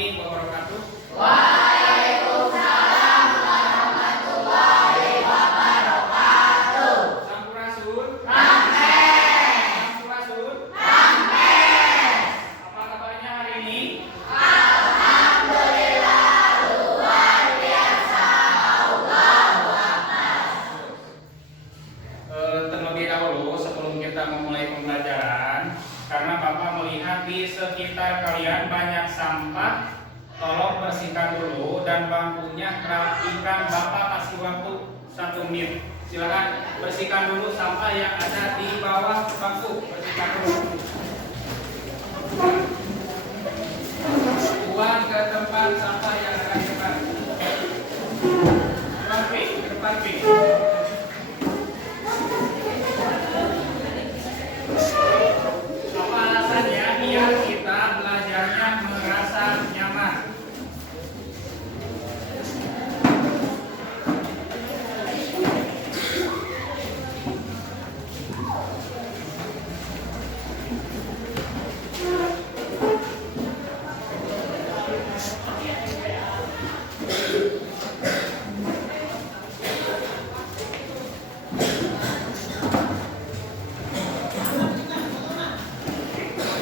warahmatullahi wabarakatuh. Waalaikumsalam warahmatullahi wabarakatuh. Sampurasun. Rampes. Sampurasun. Rampes. Apa kabarnya hari ini? Alhamdulillah luar biasa. Allahu Akbar. Terlebih dahulu sebelum kita memulai pembelajaran, karena Bapak melihat di sekitar kalian banyak sampah, tolong bersihkan dulu dan bangkunya rapikan. Bapak kasih waktu 1 menit. Silakan bersihkan dulu sampah yang ada di bawah bangku. Bersihkan dulu. Buang ke tempat sampah yang ada di depan. Ke depan, Pi. Apa alasannya? Biar kita belajarnya merasa nyaman.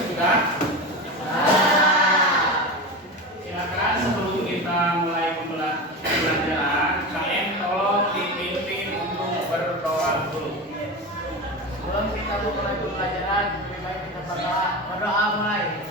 Sudah? Silakan sebelum kita mulai pembelajaran, kalian tolong dipimpin untuk berdoa dulu. Sebelum kita mulai pembelajaran, lebih baik kita berdoa. Berdoa mulai.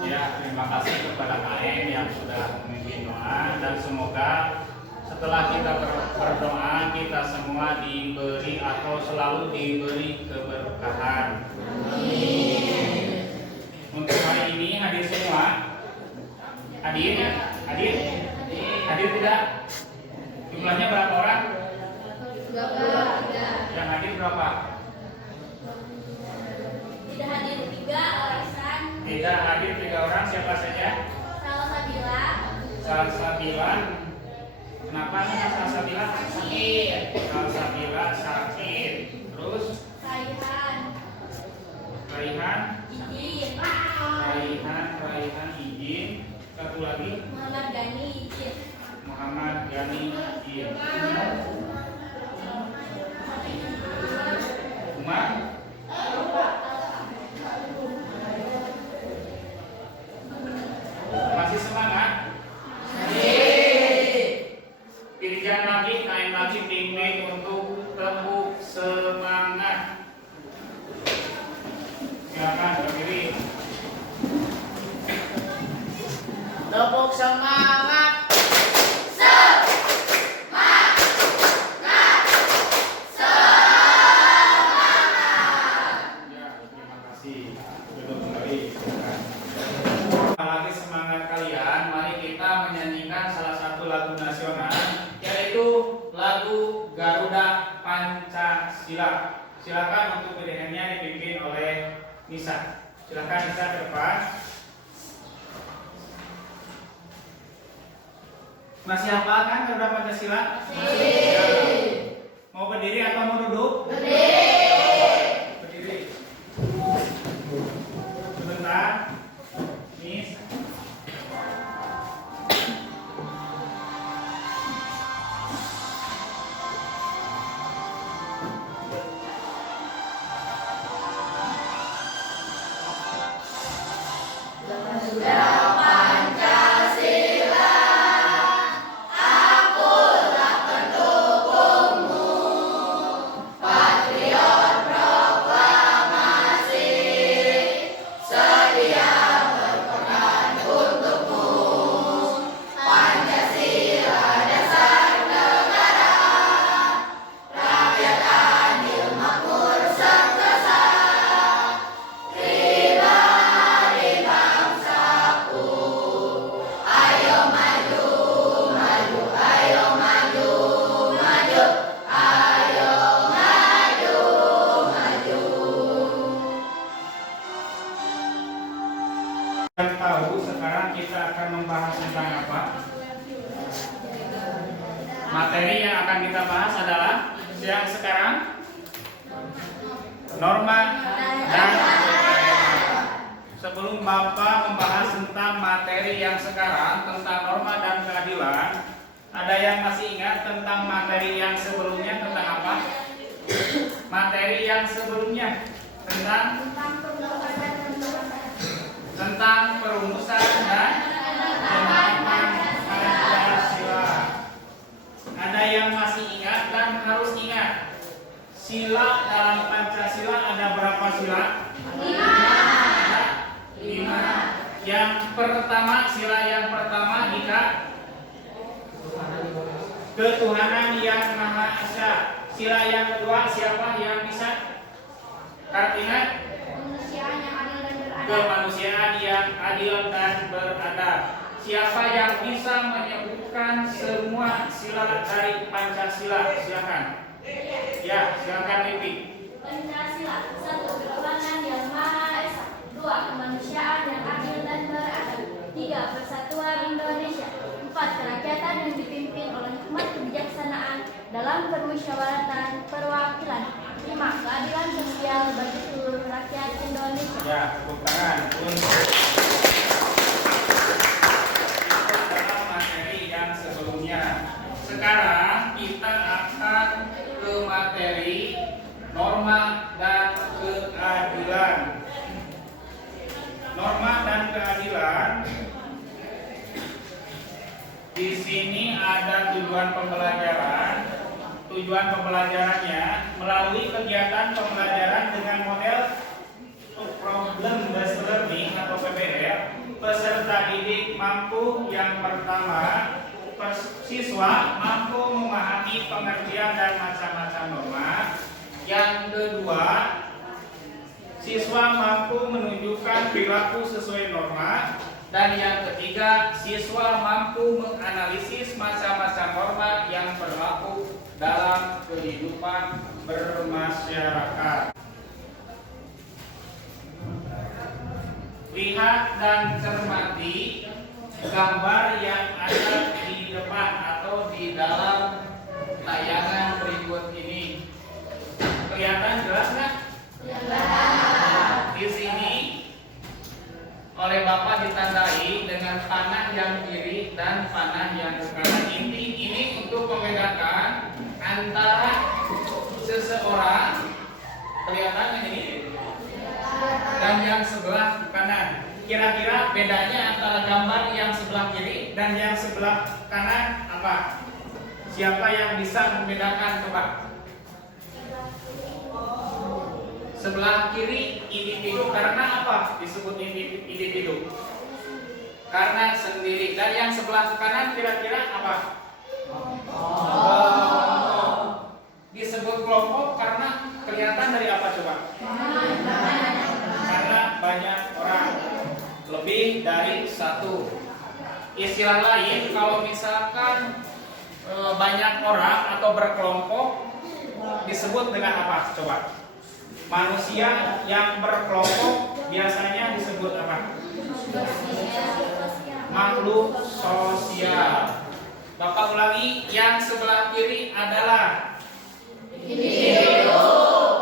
Ya, terima kasih kepada KM yang sudah memimpin doa, dan semoga setelah kita berdoa kita semua diberi atau selalu diberi keberkahan. Untuk hari ini hadir semua? Hadir? Hadir? Hadir tidak? Jumlahnya berapa orang? Yang hadir berapa? Tidak hadir 3 Orisan, Tidak hadir 3 orang. Siapa saja? Salsabila, Salsabila. Kenapa Salsabila sakit? Salsabila sakit. Terus Raihan, Raihan, Ijin, Raihan izin. Satu lagi Muhammad Gani Ijin, Muhammad Gani izin. Umar, masih semangat? Dirijan lagi, kain lagi, tinggi untuk tepuk semangat. Silakan berdiri. Tepuk semangat. Ya, terima kasih. Duduk kembali. Lagi semangat kalian, mari kita menyanyikan salah satu lagu nasional, yaitu lagu Garuda Pancasila. Silakan untuk pilihannya dipimpin oleh Nisa. Silakan Nisa ke depan. Masih hafal kan Garuda Pancasila? Ya. Mau berdiri atau mau duduk? Berdiri. Sebentar. Nis. kita bahas adalah yang sekarang norma dan sebelum Bapak membahas tentang materi yang sekarang tentang norma dan keadilan, ada yang masih ingat tentang materi yang sebelumnya tentang apa? Materi yang sebelumnya tentang perumusan dan penerapan Pancasila. Ada yang masih ingat dan harus ingat. Sila dalam Pancasila ada berapa sila? 5. Yang pertama, sila yang pertama Ika, ketuhanan yang Maha Esa. Sila yang kedua siapa yang bisa? Ingat? Kemanusiaan yang adil dan beradab. Kemanusiaan yang adil dan beradab. Siapa yang bisa menyebutkan semua sila dari Pancasila? Silakan. Ya, silakan Lipi. Pancasila. 1. Ketuhanan yang Maha Esa. 2. Kemanusiaan yang adil dan beradab. 3. Persatuan Indonesia. 4. Kerakyatan yang dipimpin oleh hikmat kebijaksanaan dalam permusyawaratan perwakilan. 5. Keadilan sosial bagi seluruh rakyat Indonesia. Ya, tepuk tangan untuk dalam materi yang sebelumnya. Sekarang kita akan ke materi norma dan keadilan. Norma dan keadilan. Di sini ada tujuan pembelajaran. Tujuan pembelajarannya melalui kegiatan pembelajaran dengan model problem based learning atau PBL, peserta didik mampu yang pertama, siswa mampu memahami pengertian dan macam-macam norma. Yang kedua, siswa mampu menunjukkan perilaku sesuai norma. Dan yang ketiga, siswa mampu menganalisis macam-macam norma yang berlaku dalam kehidupan bermasyarakat. Lihat dan cermati gambar yang ada di depan atau di dalam tayangan berikut ini. Kelihatan jelas nggak? Di sini oleh Bapak ditandai dengan panah yang kiri dan panah yang kanan. Ini untuk membedakan antara seseorang, kelihatan ini, dan yang sebelah kanan. Kira-kira bedanya antara gambar yang sebelah kiri dan yang sebelah kanan apa? Siapa yang bisa membedakan, coba? Sebelah kiri individu, karena apa disebut individu? Karena sendiri. Dan yang sebelah kanan kira-kira apa? Kelompok. Disebut kelompok karena kelihatan dari apa coba? Karena banyak orang, lebih dari satu. Istilah lain, kalau misalkan banyak orang atau berkelompok disebut dengan apa coba? Manusia yang berkelompok biasanya disebut apa? Makhluk sosial. Bapak ulangi, yang sebelah kiri adalah individu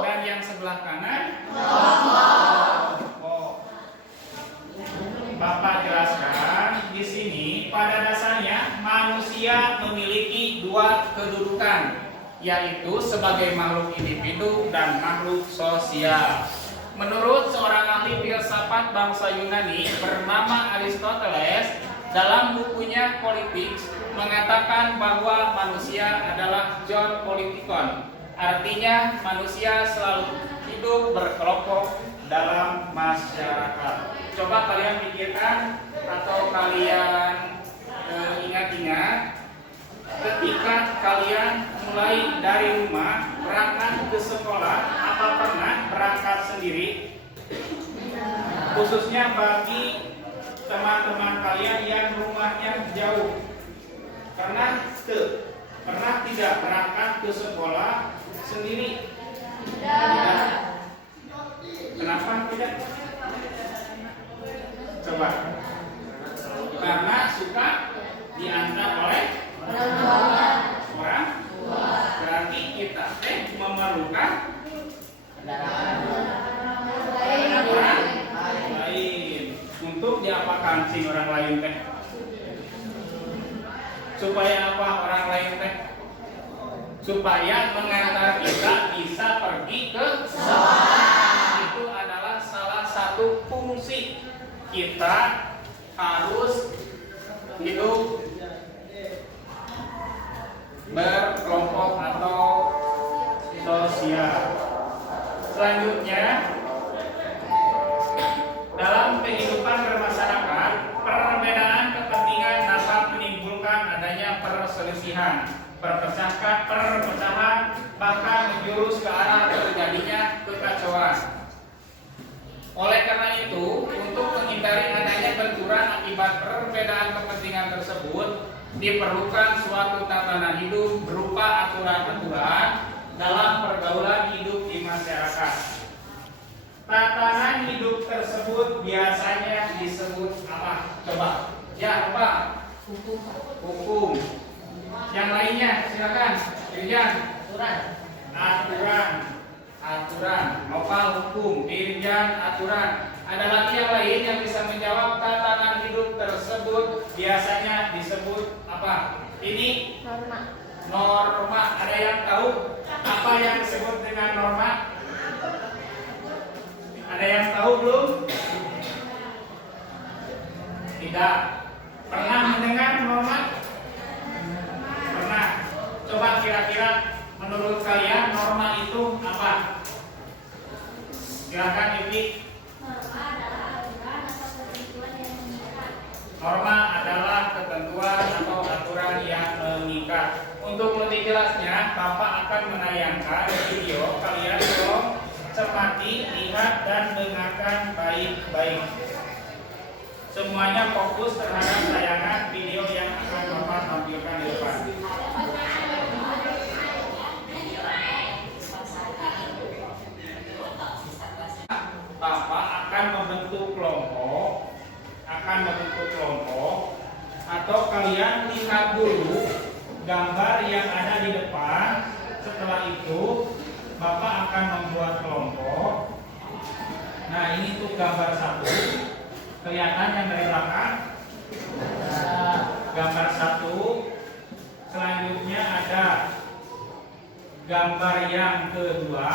dan yang sebelah kanan kelompok. Bapak jelaskan di sini, pada dasarnya manusia memiliki dua kedudukan, yaitu sebagai makhluk individu dan makhluk sosial. Menurut seorang ahli filsafat bangsa Yunani bernama Aristoteles, dalam bukunya Politics mengatakan bahwa manusia adalah zoon politikon. Artinya manusia selalu hidup berkelompok dalam masyarakat. Coba kalian pikirkan atau kalian ingat-ingat, ketika kalian mulai dari rumah berangkat ke sekolah, apa pernah berangkat sendiri? Khususnya bagi teman-teman kalian yang rumahnya jauh, pernah tidak berangkat ke sekolah sendiri? Tidak. Kenapa tidak? Coba. Karena suka diantar oleh orang tua. kita memerlukan Kendaraan. lain. Untuk diapakan sih orang lain teh? Supaya apa orang lain teh? Supaya mengantar kita bisa pergi ke sekolah. Itu adalah salah satu fungsi kita harus hidup berkelompok atau sosial. Selanjutnya, dalam kehidupan bermasyarakat, perbedaan kepentingan dapat menimbulkan adanya perselisihan, perpecahan, bahkan menjurus ke arah terjadinya kekacauan. Oleh karena itu, untuk menghindari adanya benturan akibat perbedaan kepentingan tersebut, diperlukan suatu tatanan hidup berupa aturan-aturan dalam pergaulan hidup di masyarakat. Tatanan hidup tersebut biasanya disebut apa? Coba. Ya, apa? Hukum. Yang lainnya, silakan. Dirjan. Aturan. Nopal hukum. Dirjan aturan. Ada lagi yang lain yang bisa menjawab tatanan hidup tersebut biasanya disebut apa? Ini norma. Ada yang tahu apa yang disebut dengan norma? Ada yang tahu belum? Tidak. Pernah mendengar norma? Pernah. Coba kira-kira menurut kalian norma itu apa? Silakan Ibi. Norma adalah ketentuan atau aturan yang mengikat. Untuk lebih jelasnya, Bapak akan menayangkan video. Kalian tolong cermati, lihat dan dengarkan baik-baik. Semuanya fokus terhadap tayangan video yang akan Bapak tampilkan di depan. Bapak akan membentuk kelompok, atau kalian lihat dulu gambar yang ada di depan. Setelah itu Bapak akan membuat kelompok. Nah, ini tuh gambar satu. Kelihatan yang dari belakang? Gambar satu. Selanjutnya ada gambar yang kedua.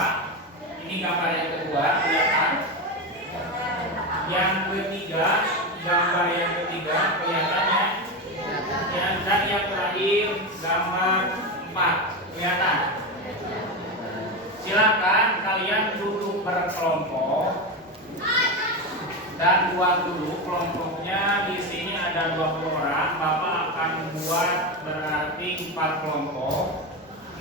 Ini gambar yang kedua, kelihatan. Yang ketiga, gambar yang ketiga kelihatannya. Dan yang terakhir gambar 4 kelihatan. Silakan kalian duduk berkelompok dan buat dulu kelompoknya. Di sini ada 20 orang. Bapak akan buat berarti 4 kelompok.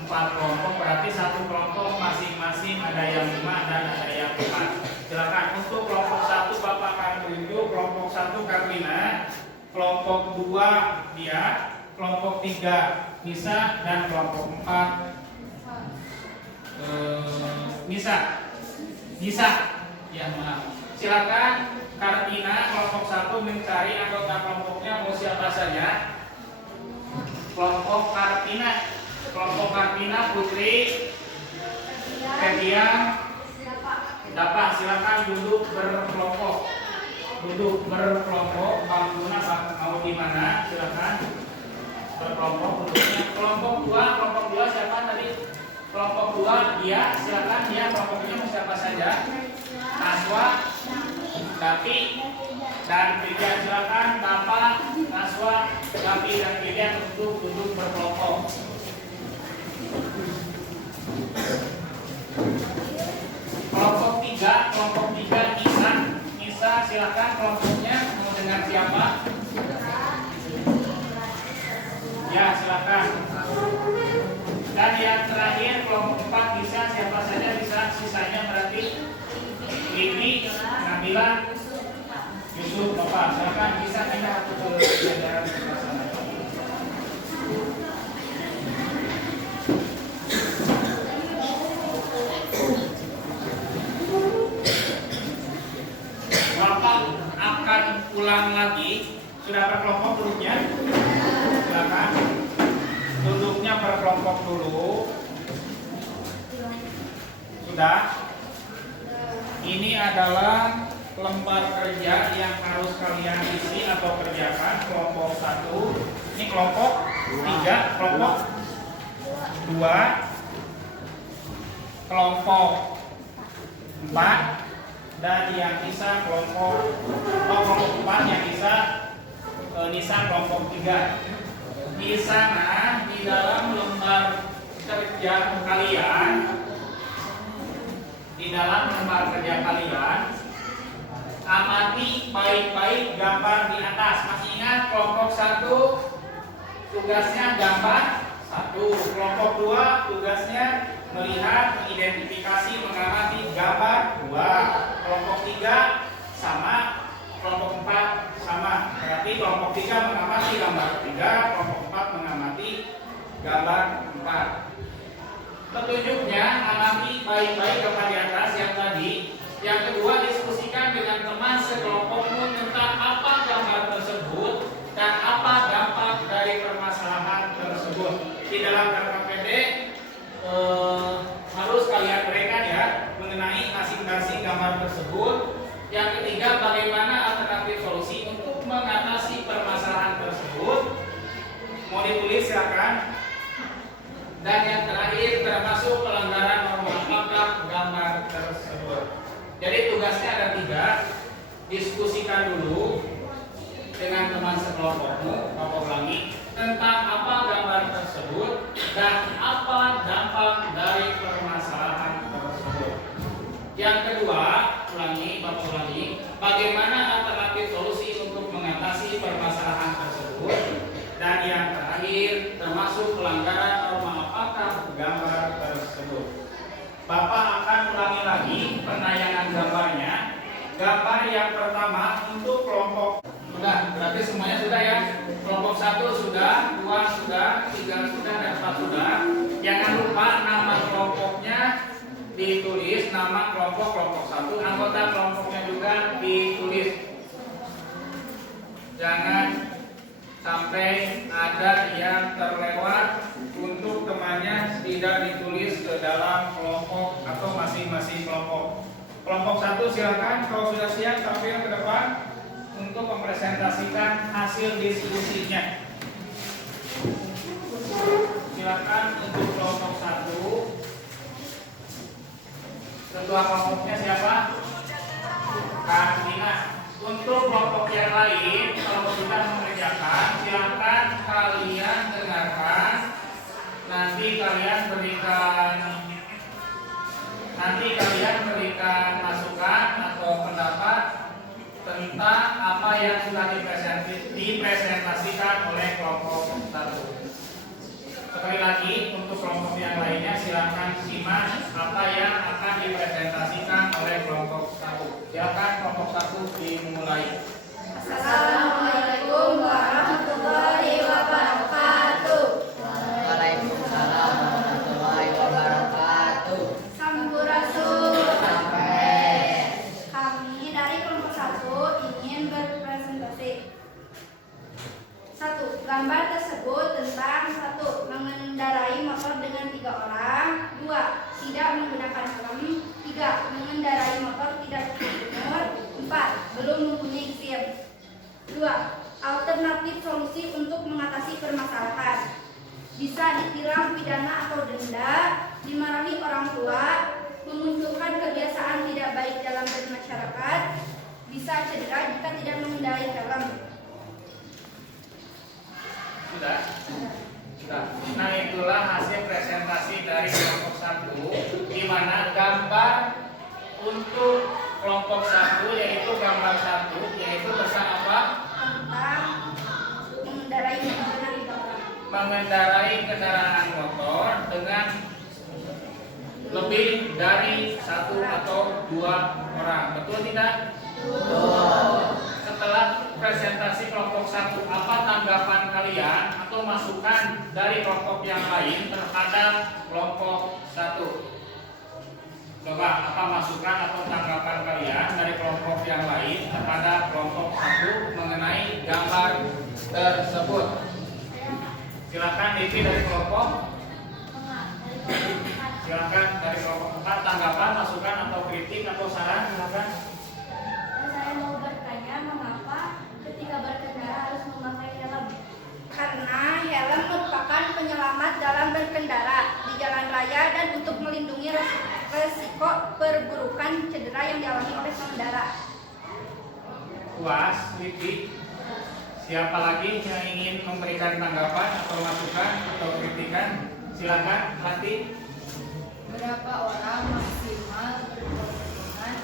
4 kelompok berarti satu kelompok masing-masing ada yang 5 dan ada yang 4. Silakan untuk kelompok 1 Bapak akan tunjuk. Kelompok 1 Karlina, kelompok 2 dia, kelompok 3 Nisa dan kelompok 4 Nisa. Ya, maaf. Silakan Kartina kelompok 1 mencari anggota kelompoknya mau siapa saja. Kelompok Kartina Putri, Fedia, dapat silakan duduk berkelompok. Bang Luna mau di mana? Silakan berkelompok duduknya. Kelompok 2 siapa tadi? Kelompok 2 dia, silakan dia kelompoknya mau siapa saja. Naswa, Dapi, dan Fedia silakan Bapak, Naswa, Dapi dan Fedia untuk duduk berkelompok. Kelompok 3 Nisa silakan kelompoknya mau dengan siapa? Ya, silakan. Dan yang terakhir kelompok 4 bisa siapa saja bisa, sisanya berarti Vivi, Nabila, Yusuf, Bapak. Silakan bisa kita ke jajaran sebelah sana. Bapak akan ulang lagi. Sudah berkelompok duduknya? Silakan. Duduknya berkelompok dulu. Sudah? Ini adalah lembar kerja yang harus kalian isi atau kerjakan. Kelompok 1, ini kelompok 3, kelompok 2, kelompok 4, dan yang sisa kelompok 4 yang sisa Nisa kelompok 3. Di sana di dalam lembar kerja kalian, amati baik-baik gambar di atas. Masih ingat kelompok 1 tugasnya gambar 1, kelompok 2 tugasnya melihat, mengidentifikasi, mengamati gambar 2, kelompok 3 sama, kelompok 4 sama. Berarti kelompok 3 mengamati gambar 3, kelompok 4 mengamati gambar 4. Petunjuknya, amati baik-baik gambar di atas yang tadi. Yang kedua, diskusikan dengan teman sekelompokmu tentang apa gambar tersebut dan apa dampak dari permasalahan tersebut. Di dalam KKPD harus kalian berikan ya mengenai masing-masing gambar tersebut. Yang ketiga, bagaimana alternatif solusi untuk mengatasi permasalahan tersebut. Mau ditulis silakan. Dan yang terakhir, termasuk pelanggaran norma apakah gambar tersebut. Jadi tugasnya ada 3. Diskusikan dulu dengan teman sekelompokmu, Bapak ulangi, tentang apa gambar tersebut dan apa dampak dari permasalahan tersebut. Yang kedua, Bapak ulangi, bagaimana alternatif solusi untuk mengatasi permasalahan tersebut. Dan yang terakhir, termasuk pelanggaran norma apakah gambar tersebut. Bapak akan ulangi lagi penayangan gambarnya. Gambar yang pertama untuk kelompok sudah, berarti semuanya sudah ya. Kelompok 1 sudah, 2 sudah, 3 sudah, dan 4 sudah. Jangan lupa nama kelompoknya ditulis, nama kelompok 1, anggota kelompoknya juga ditulis. Jangan sampai ada yang terlewat untuk temannya tidak ditulis ke dalam kelompok atau masing-masing kelompok. Kelompok 1 silakan kalau sudah siap tampil ke depan untuk mempresentasikan hasil diskusinya. Silakan untuk kelompok 1. Ketua kelompoknya siapa? Kak Dina. Untuk kelompok yang lain, kalau sudah mengerjakan, silakan kalian dengarkan. Nanti kalian berikan masukan atau pendapat tentang apa yang sudah dipresentasikan oleh kelompok 1. Sekali lagi, untuk kelompok yang lainnya silakan simak apa yang akan dipresentasikan oleh kelompok 1. Silakan kelompok 1 dimulai. Assalamualaikum warahmatullahi wabarakatuh. Waalaikumsalam warahmatullahi wabarakatuh. Sampurasun. Kami dari kelompok 1 ingin berpresentasi. 1. Gambar tersebut tentang 1. Mengendarai motor dengan 3 orang. 2. Tidak menggunakan helm. 3. Mengendarai motor tidak berumur. 4. Belum mempunyai SIM. 2. Alternatif solusi untuk mengatasi permasalahan. Bisa ditilang pidana atau denda, dimarahi orang tua, memunculkan kebiasaan tidak baik dalam bermasyarakat, bisa cedera jika tidak mengendarai helm. Sudah? Nah, itulah hasil presentasi dari kelompok 1, di mana gambar untuk kelompok 1 yaitu gambar 1 yaitu tentang apa? Tentang mengendarai kendaraan motor dengan lebih dari 1 atau 2 orang. Betul tidak? Setelah presentasi kelompok 1, apa tanggapan kalian atau masukan dari kelompok yang lain terhadap kelompok 1? Coba, apa masukan atau tanggapan kalian dari kelompok yang lain terhadap kelompok 1 mengenai gambar tersebut? Silakan Devi dari kelompok. Silakan dari kelompok 4. tanggapan, masukan atau kritik atau saran? Silakan. Saya mau bertanya, mengapa ketika berkendara harus memakai helm? Karena helm merupakan penyelamat dalam berkendara di jalan raya dan untuk melindungi resiko perburukan cedera yang dialami oleh pengendara. Puas, kritik. Siapa lagi yang ingin memberikan tanggapan atau masukan atau kritikan? Silakan, Latih. Berapa orang maksimal berkepentingan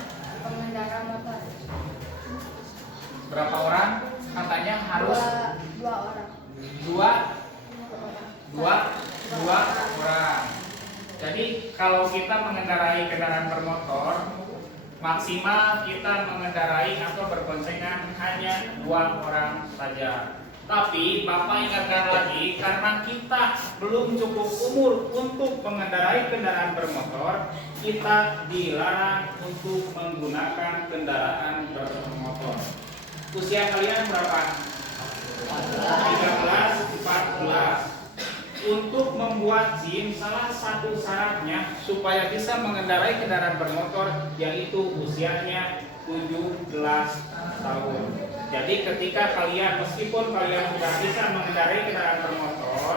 pengendara motor? Berapa orang? Katanya harus Dua orang. dua orang. Jadi kalau kita mengendarai kendaraan bermotor, maksimal kita mengendarai atau berboncengan hanya 2 orang saja. Tapi Bapak ingatkan lagi, karena kita belum cukup umur untuk mengendarai kendaraan bermotor, kita dilarang untuk menggunakan kendaraan bermotor. Usia kalian berapa? 13, 14. Untuk membuat SIM, salah satu syaratnya supaya bisa mengendarai kendaraan bermotor yaitu usianya 17 tahun. Jadi ketika kalian, meskipun kalian sudah bisa mengendarai kendaraan bermotor,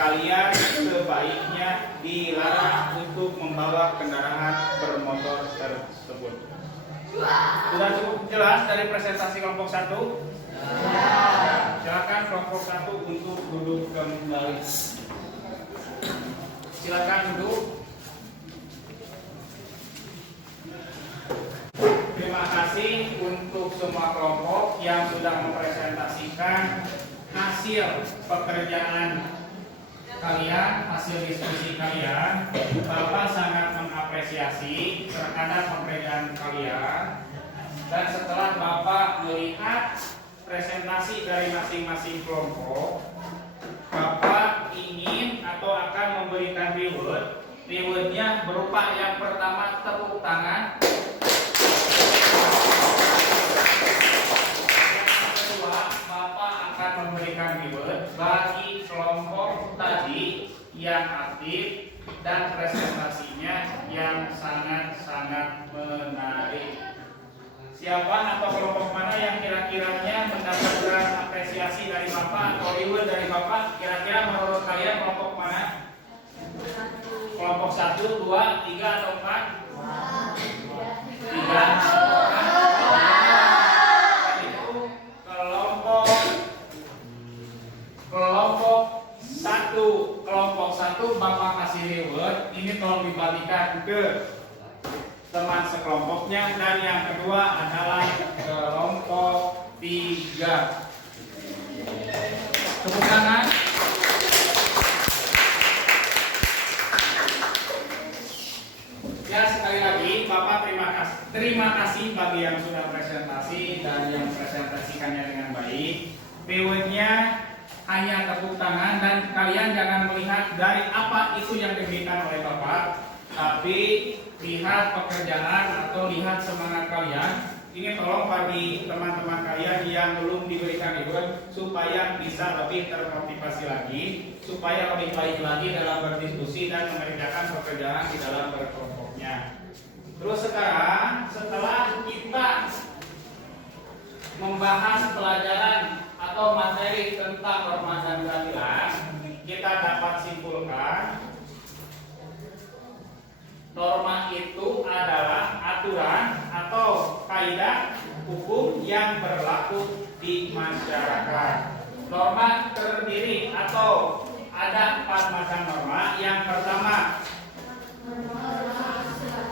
kalian sebaiknya dilarang untuk membawa kendaraan bermotor tersebut. Sudah cukup jelas dari presentasi kelompok 1? Silakan kelompok 1 untuk duduk kembali. Silakan duduk. Terima kasih untuk semua kelompok yang sudah mempresentasikan hasil pekerjaan kalian, hasil diskusi kalian. Bapak sangat mengapresiasi terhadap pekerjaan kalian. Dan setelah Bapak melihat presentasi dari masing-masing kelompok, Bapak ingin atau akan memberikan reward. Rewardnya berupa yang pertama tepuk tangan, yang kedua Bapak akan memberikan reward bagi kelompok tadi yang aktif dan presentasinya yang sangat-sangat menarik. Siapa atau kelompok mana yang kira-kiranya mendapatkan apresiasi dari Bapak atau reward dari Bapak? Kira-kira menurut kalian kelompok mana? Kelompok 1, 2, 3 atau 4? 3. Itu kelompok 1. Kelompok 1 Bapak kasih reward. Ini tolong dibagikan ke teman sekelompoknya, dan yang kedua adalah kelompok 3. Tepuk tangan. Ya, sekali lagi Bapak terima kasih bagi yang sudah presentasi dan yang presentasikannya dengan baik. Rewardnya hanya tepuk tangan, dan kalian jangan melihat dari apa itu yang diberikan oleh Bapak, tapi lihat pekerjaan atau lihat semangat kalian. Ini tolong bagi teman-teman kalian yang belum diberikan reward supaya bisa lebih termotivasi lagi, supaya lebih baik lagi dalam berdiskusi dan mengerjakan pekerjaan di dalam berkelompoknya. Terus sekarang setelah kita membahas pelajaran atau materi tentang norma dan keadilan, kita dapat simpulkan norma itu adalah aturan atau kaidah hukum yang berlaku di masyarakat. Norma terdiri atau ada 4 macam norma. Yang pertama,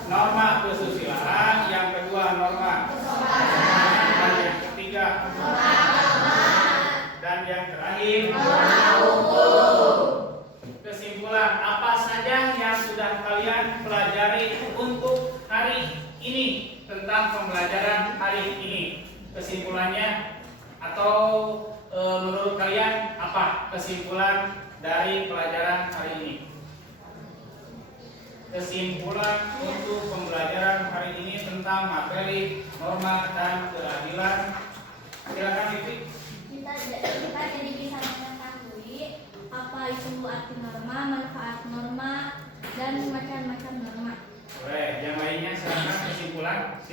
norma kesusilaan. Yang kedua, norma dan yang ketiga, dan yang terakhir, kesimpulan. Apa saja yang sudah kalian pelajari untuk hari ini tentang pembelajaran hari ini? Kesimpulannya atau menurut kalian apa kesimpulan dari pelajaran hari ini? Kesimpulan untuk pembelajaran hari ini tentang materi norma dan keadilan. Silakan Vivi. Kita jadi bisa mengetahui apa itu arti norma, manfaat norma, dan macam-macam norma.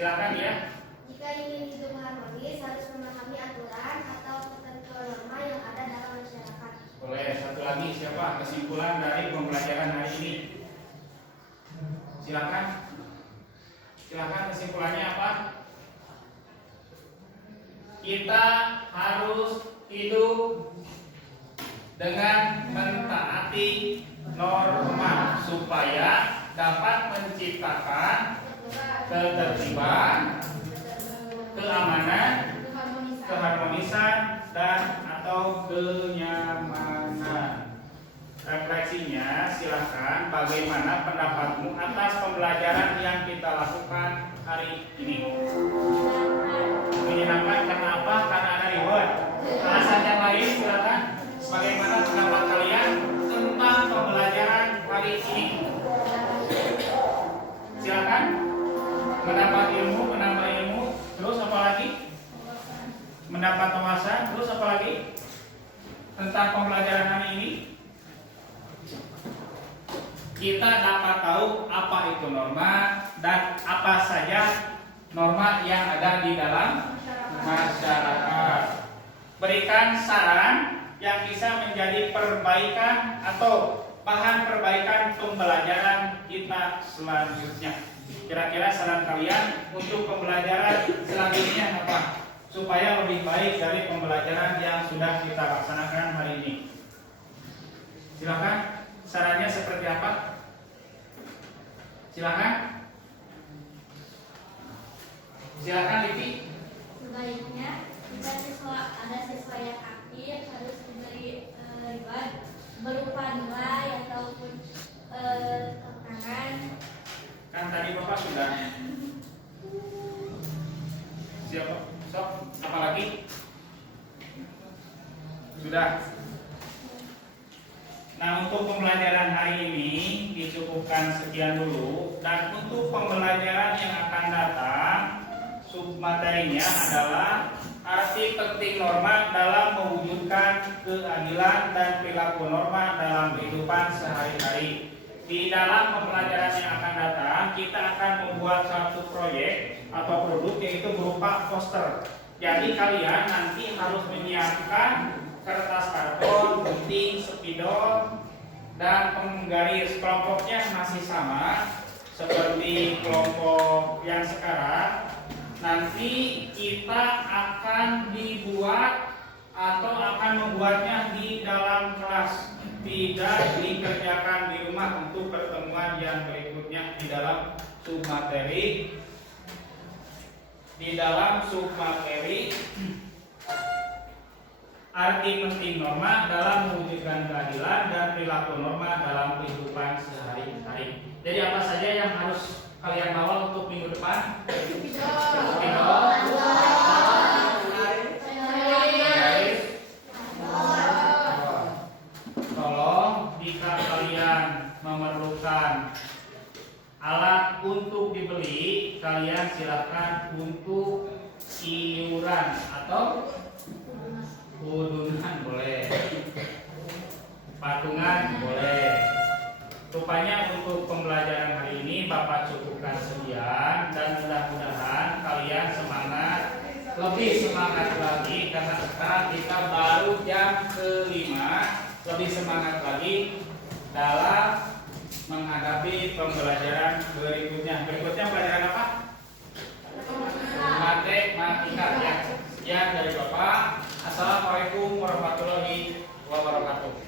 Silakan ya. Jika ingin hidup harmonis, harus memahami aturan atau ketentuan norma yang ada dalam masyarakat. Boleh, satu lagi siapa? Kesimpulan dari pembelajaran hari ini. Silakan. Silakan kesimpulannya apa? Kita harus hidup dengan mentaati norma supaya dapat menciptakan ketertiban, keamanan, keharmonisan, dan atau kenyamanan. Refleksinya, silahkan bagaimana pendapatmu atas pembelajaran yang kita lakukan hari ini. Menyenangkan karena apa? Karena ada reward. Alasan yang lain silahkan. Bagaimana pendapat kalian tentang pembelajaran hari ini? Silakan. Mendapat ilmu, menambah ilmu, terus apa lagi? Mendapat wawasan, terus apa lagi? Tentang pembelajaran hari ini, kita dapat tahu apa itu norma dan apa saja norma yang ada di dalam masyarakat. Berikan saran yang bisa menjadi perbaikan atau bahan perbaikan pembelajaran kita selanjutnya. Kira-kira saran kalian untuk pembelajaran selanjutnya apa? Supaya lebih baik dari pembelajaran yang sudah kita laksanakan hari ini. Silakan. Sarannya seperti apa? Silakan. Silakan Livi. Sebaiknya jika ada siswa yang aktif harus diberi reward berupa nilai ataupun tantangan. Kan tadi Bapak sudah. Siapa? Sok, apa lagi? Sudah. Nah, untuk pembelajaran hari ini dicukupkan sekian dulu. Dan untuk pembelajaran yang akan datang, submaterinya adalah arti penting norma dalam mewujudkan keadilan dan perilaku norma dalam kehidupan sehari-hari. Di dalam pembelajaran yang akan datang, kita akan membuat satu proyek atau produk yaitu berupa poster. Jadi kalian nanti harus menyiapkan kertas karton, gunting, spidol, dan penggaris. Kelompoknya masih sama seperti kelompok yang sekarang. Nanti kita akan dibuat atau akan membuatnya di dalam kelas, tidak dikerjakan di rumah untuk pertemuan yang berikutnya di dalam submateri. Di dalam submateri arti penting norma dalam mewujudkan keadilan dan perilaku norma dalam kehidupan sehari-hari. Jadi apa saja yang harus kalian bawa untuk minggu depan? Spidol, garis. Tolong jika kalian memerlukan alat untuk dibeli, kalian silakan untuk iuran atau udunan boleh, patungan boleh. Rupanya untuk pembelajaran hari ini Bapak cukupkan sekian dan mudah-mudahan kalian semangat, lebih semangat lagi karena sekarang kita baru jam ke-5, lebih semangat lagi dalam menghadapi pembelajaran berikutnya. Berikutnya pelajaran apa? Matematika ya. Sekian dari Bapak. Assalamualaikum warahmatullahi wabarakatuh.